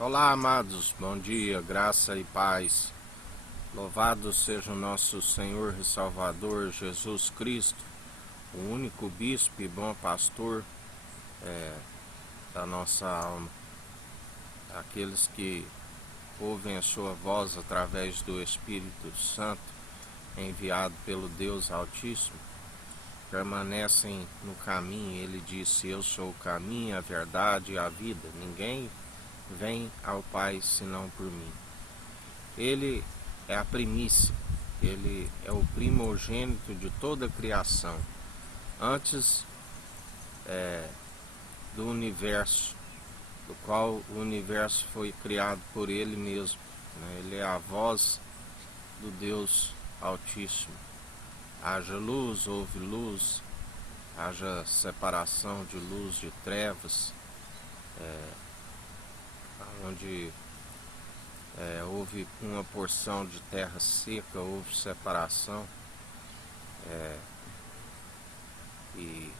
Olá, amados, bom dia, graça e paz. Louvado seja o nosso Senhor e Salvador Jesus Cristo, o único bispo e bom pastor da nossa alma. Aqueles que ouvem a sua voz através do Espírito Santo, enviado pelo Deus Altíssimo, permanecem no caminho. Ele disse: eu sou o caminho, a verdade e a vida. Ninguém vem ao Pai senão por mim. Ele é a primícia, ele é o primogênito de toda a criação, antes do universo, do qual o universo foi criado por ele mesmo, né? Ele é a voz do Deus Altíssimo. Haja luz, houve luz, haja separação de luz de trevas, onde houve uma porção de terra seca, houve separação, e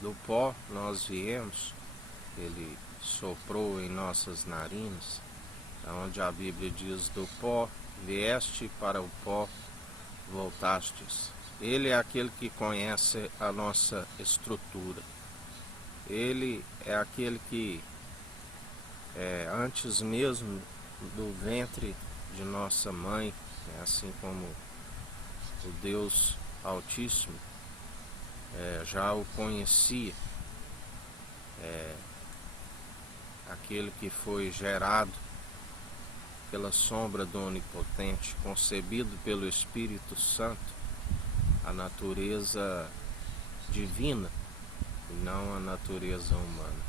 do pó nós viemos. Ele soprou em nossas narinas, onde a Bíblia diz: do pó vieste, para o pó voltastes. Ele é aquele que conhece a nossa estrutura. Ele é aquele que, antes mesmo do ventre de nossa mãe, assim como o Deus Altíssimo já o conhecia, aquele que foi gerado pela sombra do Onipotente, concebido pelo Espírito Santo, a natureza divina e não a natureza humana.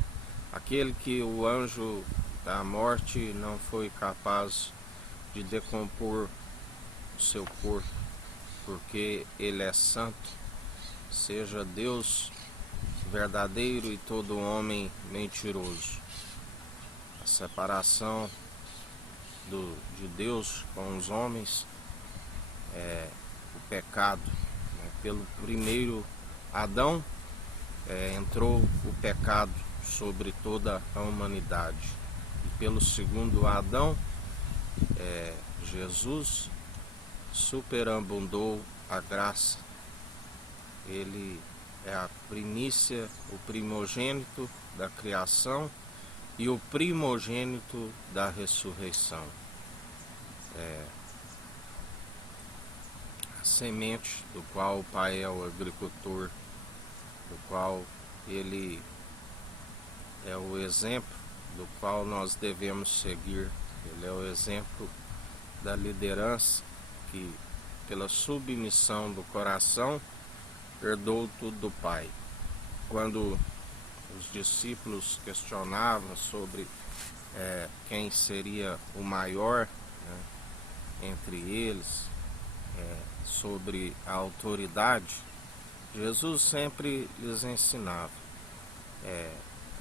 Aquele que o anjo da morte não foi capaz de decompor o seu corpo, porque ele é santo, seja Deus verdadeiro e todo homem mentiroso. A separação de Deus com os homens é o pecado, né? Pelo primeiro Adão entrou o pecado sobre toda a humanidade, e pelo segundo Adão, Jesus, superabundou a graça. Ele é a primícia, o primogênito da criação e o primogênito da ressurreição. A semente do qual o Pai é o agricultor, do qual ele é o exemplo do qual nós devemos seguir. Ele é o exemplo da liderança que, pela submissão do coração, herdou tudo do Pai. Quando os discípulos questionavam sobre quem seria o maior, né, entre eles, sobre a autoridade, Jesus sempre lhes ensinava: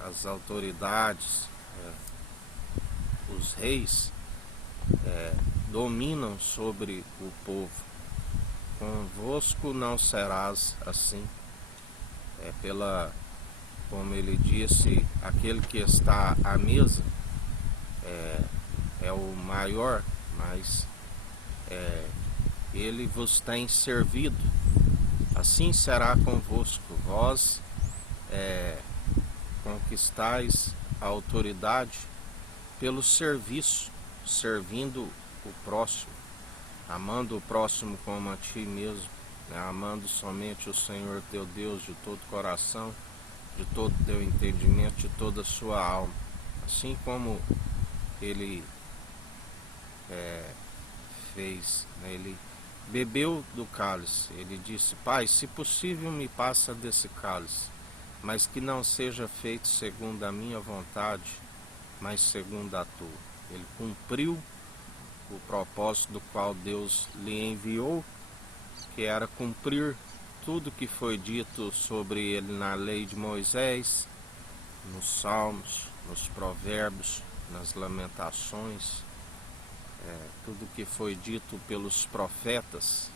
as autoridades, os reis dominam sobre o povo. Convosco não serás assim. Como ele disse, aquele que está à mesa é o maior, mas ele vos tem servido. Assim será convosco. Vós conquistais a autoridade pelo serviço, servindo o próximo, amando o próximo como a ti mesmo, né? Amando somente o Senhor teu Deus de todo o coração, de todo o teu entendimento, de toda a sua alma. Assim como ele fez, né? Ele bebeu do cálice. Ele disse: Pai, se possível me passa desse cálice, mas que não seja feito segundo a minha vontade, mas segundo a tua. Ele cumpriu o propósito do qual Deus lhe enviou, que era cumprir tudo que foi dito sobre ele na lei de Moisés, nos Salmos, nos Provérbios, nas Lamentações, tudo que foi dito pelos profetas,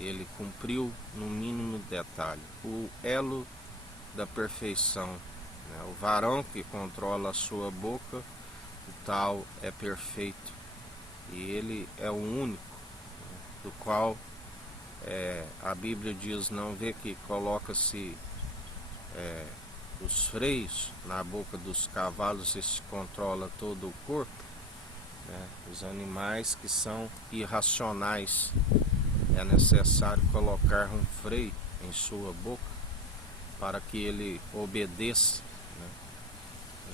ele cumpriu no mínimo detalhe. O elo da perfeição, né? O varão que controla a sua boca o tal é perfeito, e ele é o único, do qual a Bíblia diz, não vê que coloca-se os freios na boca dos cavalos e se controla todo o corpo, né? Os animais que são irracionais, é necessário colocar um freio em sua boca para que ele obedeça, né?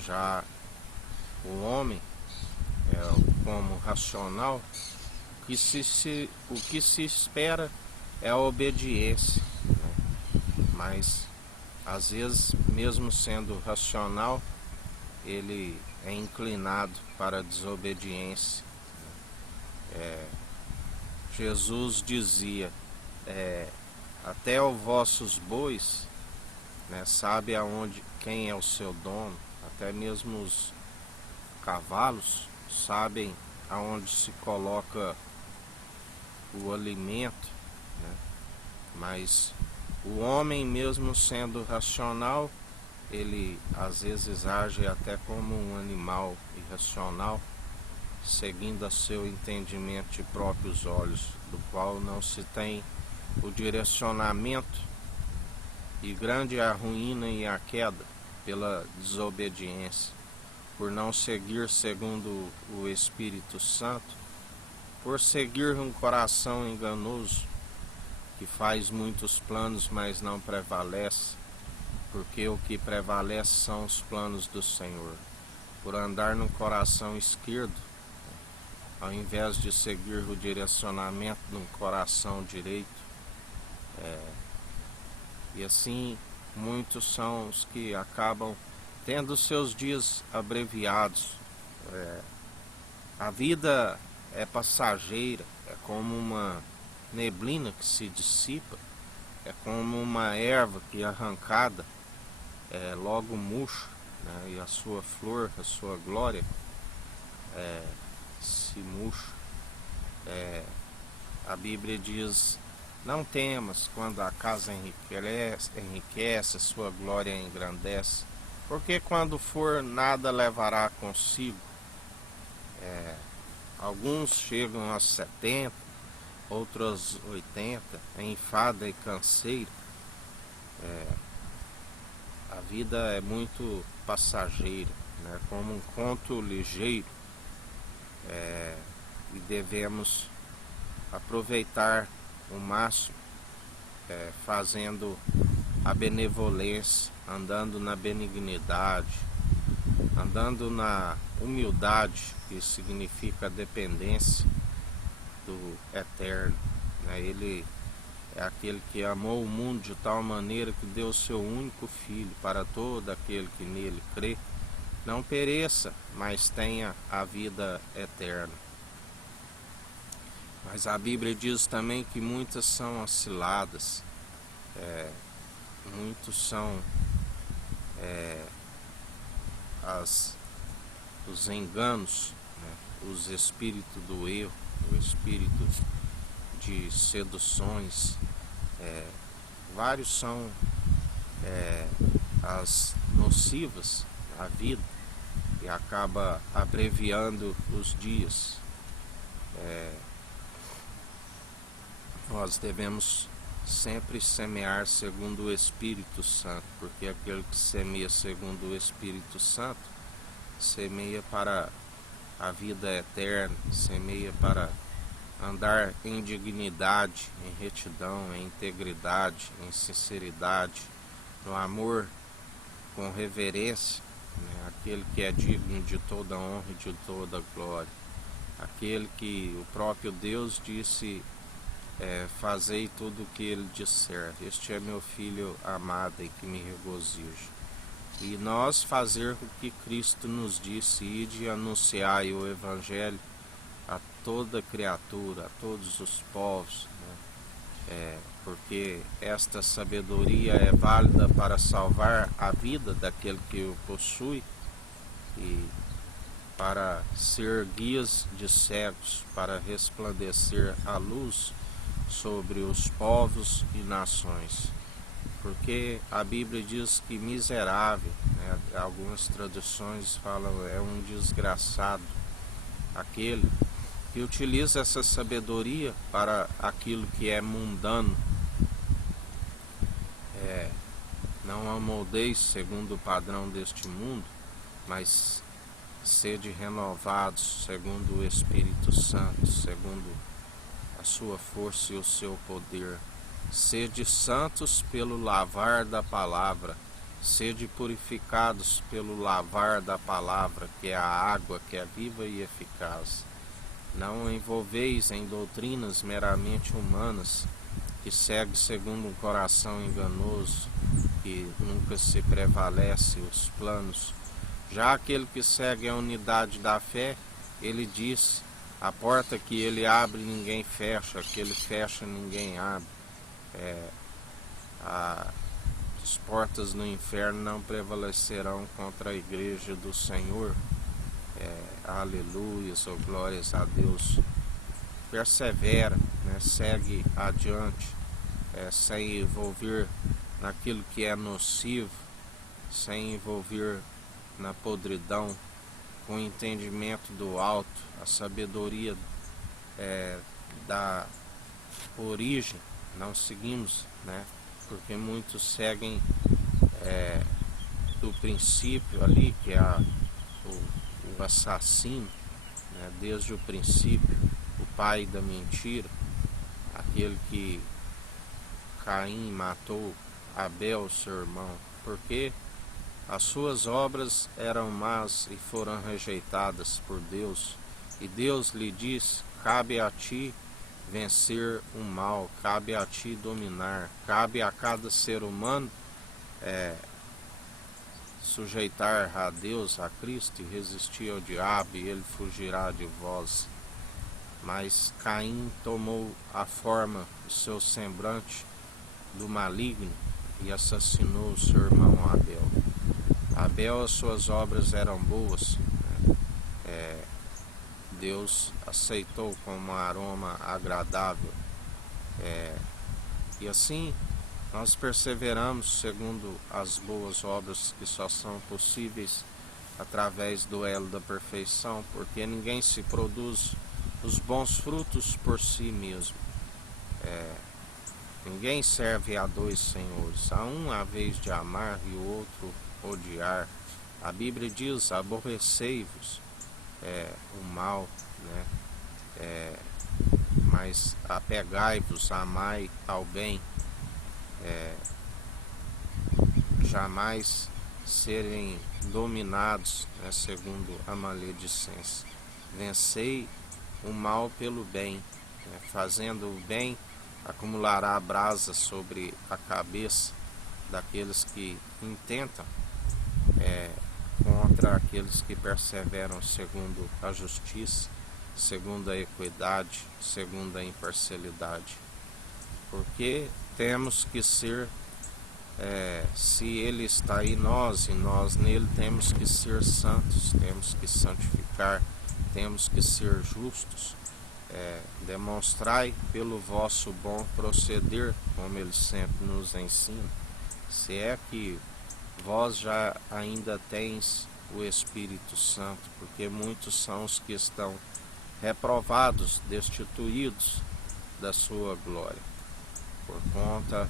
Já o homem, como racional, o que se espera é a obediência, né? Mas às vezes, mesmo sendo racional, ele é inclinado para a desobediência. Jesus dizia, até os vossos bois, né, sabe quem é o seu dono, até mesmo os cavalos sabem aonde se coloca o alimento, né? Mas o homem, mesmo sendo racional, ele às vezes age até como um animal irracional, seguindo a seu entendimento de próprios olhos, do qual não se tem o direcionamento, e grande é a ruína e a queda pela desobediência, por não seguir segundo o Espírito Santo, por seguir um coração enganoso, que faz muitos planos, mas não prevalece, porque o que prevalece são os planos do Senhor. Por andar no coração esquerdo, ao invés de seguir o direcionamento no coração direito, e assim muitos são os que acabam tendo seus dias abreviados. A vida é passageira, é como uma neblina que se dissipa, é como uma erva que arrancada logo murcha, né? E a sua flor, a sua glória se murcha. A Bíblia diz, não temas quando a casa enriquece, a sua glória engrandece, porque quando for nada levará consigo. Alguns chegam aos 70, outros 80, enfada e canseiro. A vida é muito passageira, né? Como um conto ligeiro, e devemos aproveitar o máximo, fazendo a benevolência, andando na benignidade, andando na humildade, que significa a dependência do Eterno, né? Ele é aquele que amou o mundo de tal maneira que deu o seu único Filho, para todo aquele que nele crê, não pereça, mas tenha a vida eterna. Mas a Bíblia diz também que muitas são as ciladas, muitos são os enganos, né? Os espíritos do erro, o espírito de seduções, vários são as nocivas à vida, e acaba abreviando os dias. Nós devemos sempre semear segundo o Espírito Santo, porque aquele que semeia segundo o Espírito Santo semeia para a vida eterna, semeia para andar em dignidade, em retidão, em integridade, em sinceridade, no amor, com reverência, né? Aquele que é digno de toda honra e de toda glória, aquele que o próprio Deus disse, fazei tudo o que ele disser, este é meu filho amado em que me regozijo. E nós fazer o que Cristo nos disse, ide e anunciai o Evangelho a toda criatura, a todos os povos, né? Porque esta sabedoria é válida para salvar a vida daquele que o possui, e para ser guias de cegos, para resplandecer a luz sobre os povos e nações. Porque a Bíblia diz que miserável, né, Algumas traduções falam é um desgraçado, aquele que utiliza essa sabedoria para aquilo que é mundano. Não amoldeis segundo o padrão deste mundo, mas sede renovados segundo o Espírito Santo, segundo a sua força e o seu poder. Sede santos pelo lavar da palavra, sede purificados pelo lavar da palavra, que é a água que é viva e eficaz. Não envolveis em doutrinas meramente humanas, que segue segundo um coração enganoso, que nunca se prevalece os planos. Já aquele que segue a unidade da fé, ele diz: a porta que ele abre ninguém fecha, que ele fecha ninguém abre. As portas do inferno não prevalecerão contra a igreja do Senhor. Aleluias, ou glórias a Deus. Persevera, segue adiante, sem envolver naquilo que é nocivo, sem envolver na podridão, com o entendimento do alto, a sabedoria da origem. Não seguimos, porque muitos seguem do princípio ali, que é o assassino, desde o princípio, o pai da mentira, aquele que Caim matou Abel, seu irmão, porque as suas obras eram más e foram rejeitadas por Deus. E Deus lhe disse: cabe a ti vencer o mal, cabe a ti dominar, cabe a cada ser humano sujeitar a Deus, a Cristo, e resistir ao diabo, e ele fugirá de vós. Mas Caim tomou a forma, o seu semblante do maligno, e assassinou o seu irmão Abel. Abel, as suas obras eram boas, Deus aceitou como um aroma agradável, e assim nós perseveramos segundo as boas obras, que só são possíveis através do elo da perfeição, porque ninguém se produz os bons frutos por si mesmo. Ninguém serve a dois senhores, a um a vez de amar e o outro odiar. A Bíblia diz: aborrecei-vos o mal, mas apegai-vos, amai ao bem. Jamais serem dominados, segundo a maledicência. Vencei o mal pelo bem, fazendo o bem acumulará brasa sobre a cabeça daqueles que intentam contra aqueles que perseveram segundo a justiça, segundo a equidade, segundo a imparcialidade. Porque temos que ser, se Ele está em nós e nós nele, temos que ser santos, temos que santificar, temos que ser justos. Demonstrai pelo vosso bom proceder, como Ele sempre nos ensina. Se é que vós já ainda tens o Espírito Santo, porque muitos são os que estão reprovados, destituídos da sua glória, por conta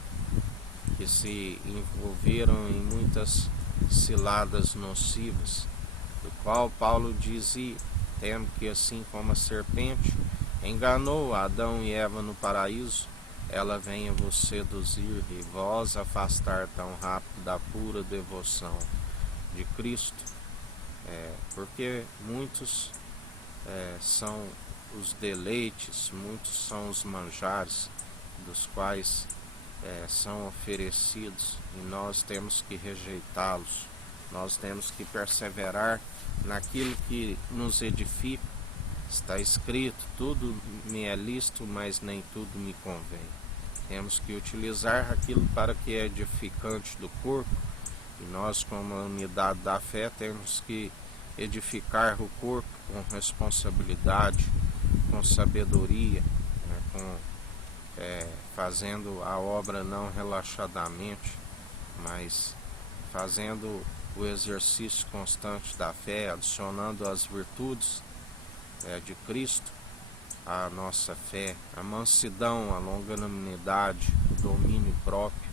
que se envolveram em muitas ciladas nocivas, do qual Paulo dizia: temo que assim como a serpente enganou Adão e Eva no paraíso, ela venha vos seduzir e vós afastar tão rápido da pura devoção de Cristo. Porque muitos são os deleites, muitos são os manjares dos quais são oferecidos, e nós temos que rejeitá-los. Nós temos que perseverar naquilo que nos edifica. Está escrito: tudo me é lícito, mas nem tudo me convém. Temos que utilizar aquilo para que é edificante do corpo, e nós, como a unidade da fé, temos que edificar o corpo com responsabilidade, com sabedoria, fazendo a obra não relaxadamente, mas fazendo o exercício constante da fé, adicionando as virtudes de Cristo à nossa fé, a mansidão, a longanimidade, o domínio próprio,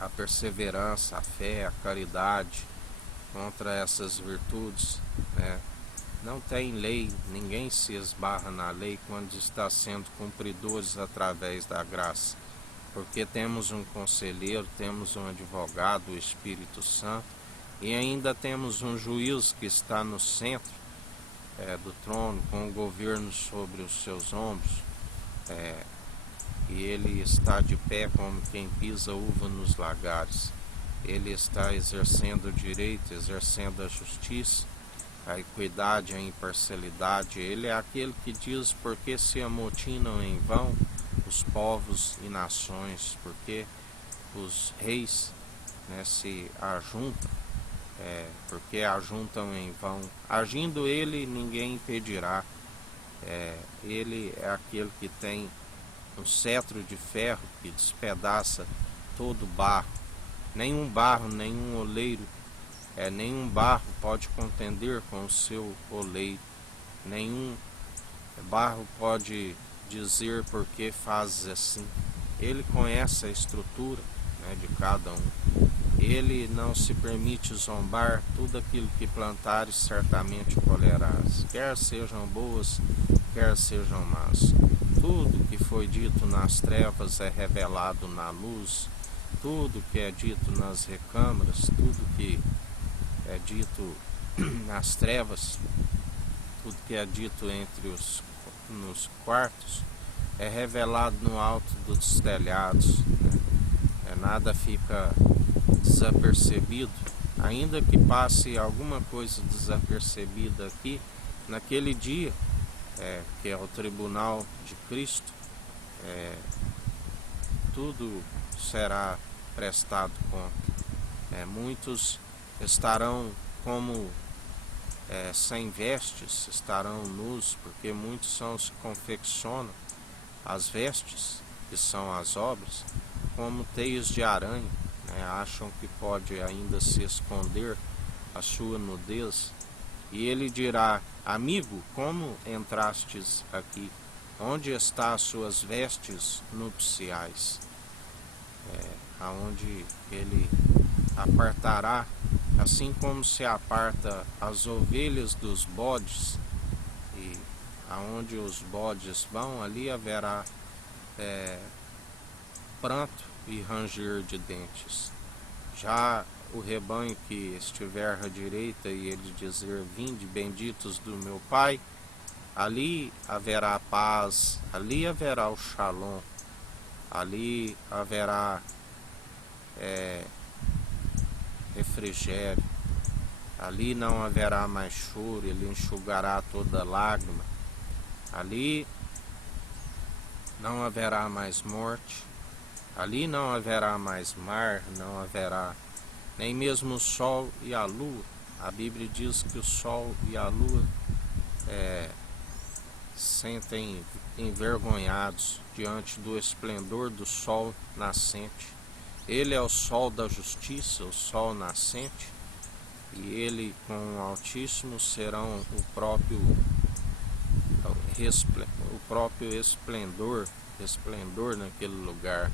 a perseverança, a fé, a caridade. Contra essas virtudes, não tem lei, ninguém se esbarra na lei quando está sendo cumpridores através da graça, porque temos um conselheiro, temos um advogado, o Espírito Santo, e ainda temos um juiz que está no centro do trono, com o governo sobre os seus ombros, e ele está de pé como quem pisa uva nos lagares. Ele está exercendo o direito, exercendo a justiça, a equidade, a imparcialidade. Ele é aquele que diz porque se amotinam em vão os povos e nações, porque os reis se ajuntam, porque ajuntam em vão. Agindo ele, ninguém impedirá. Ele é aquele que tem um cetro de ferro que despedaça todo barro. Nenhum barro, nenhum oleiro, nenhum barro pode contender com o seu oleiro. Nenhum barro pode dizer por que fazes assim. Ele conhece a estrutura de cada um. Ele não se permite zombar. Tudo aquilo que plantares certamente colherás, quer sejam boas, quer sejam más. Tudo que foi dito nas trevas é revelado na luz. Tudo que é dito nas recâmaras, tudo que é dito nas trevas, tudo que é dito nos quartos, é revelado no alto dos telhados. Nada fica desapercebido, ainda que passe alguma coisa desapercebida aqui, naquele dia, que é o tribunal de Cristo, tudo será prestado conta. Muitos estarão como sem vestes, estarão nus, porque muitos são os que confeccionam as vestes, que são as obras, como teias de aranha, acham que pode ainda se esconder a sua nudez. E ele dirá: amigo, como entrastes aqui? Onde estão as suas vestes nupciais? Aonde ele apartará, assim como se aparta as ovelhas dos bodes, e aonde os bodes vão, ali haverá pranto e ranger de dentes. Já o rebanho que estiver à direita e ele dizer: vinde, benditos do meu Pai, ali haverá paz, ali haverá o shalom, ali haverá refrigério, ali não haverá mais choro, ele enxugará toda lágrima, ali não haverá mais morte, ali não haverá mais mar, não haverá nem mesmo o sol e a lua. A Bíblia diz que o sol e a lua sentem envergonhados diante do esplendor do sol nascente. Ele é o sol da justiça, o sol nascente, e ele com o Altíssimo serão o próprio esplendor naquele lugar.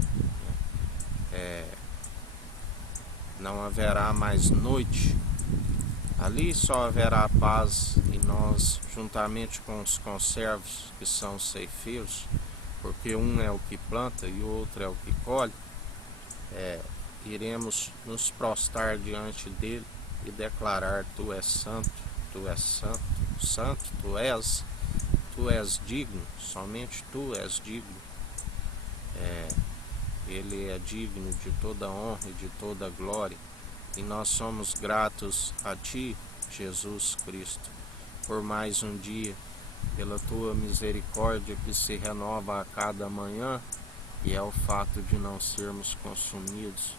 Não haverá mais noite, ali só haverá paz, e nós, juntamente com os conservos que são ceifeiros, porque um é o que planta e o outro é o que colhe, iremos nos prostrar diante dele e declarar: tu és santo, tu és santo, santo tu és digno, somente tu és digno. Ele é digno de toda honra e de toda glória, e nós somos gratos a ti, Jesus Cristo, por mais um dia, pela tua misericórdia que se renova a cada manhã, e é o fato de não sermos consumidos,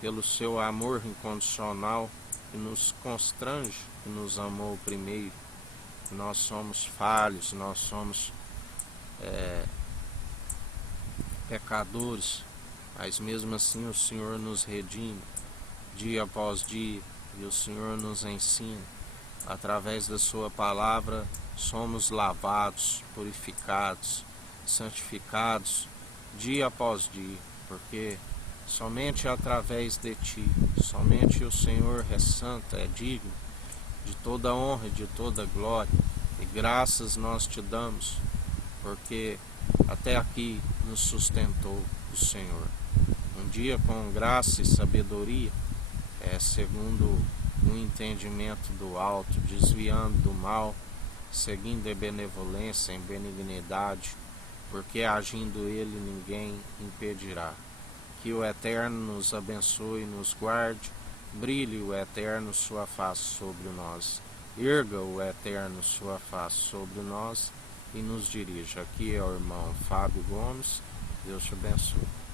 pelo seu amor incondicional que nos constrange, que nos amou primeiro. Nós somos falhos, nós somos pecadores, mas mesmo assim o Senhor nos redime dia após dia e o Senhor nos ensina. Através da sua palavra somos lavados, purificados, santificados dia após dia, porque somente através de ti, somente o Senhor é santo, é digno de toda honra e de toda glória, e graças nós te damos, porque até aqui nos sustentou o Senhor. Um dia com graça e sabedoria, segundo o entendimento do alto, desviando do mal, seguindo a benevolência em benignidade, porque agindo ele ninguém impedirá. Que o Eterno nos abençoe e nos guarde, brilhe o Eterno sua face sobre nós, erga o Eterno sua face sobre nós e nos dirija. Aqui é o irmão Fábio Gomes, Deus te abençoe.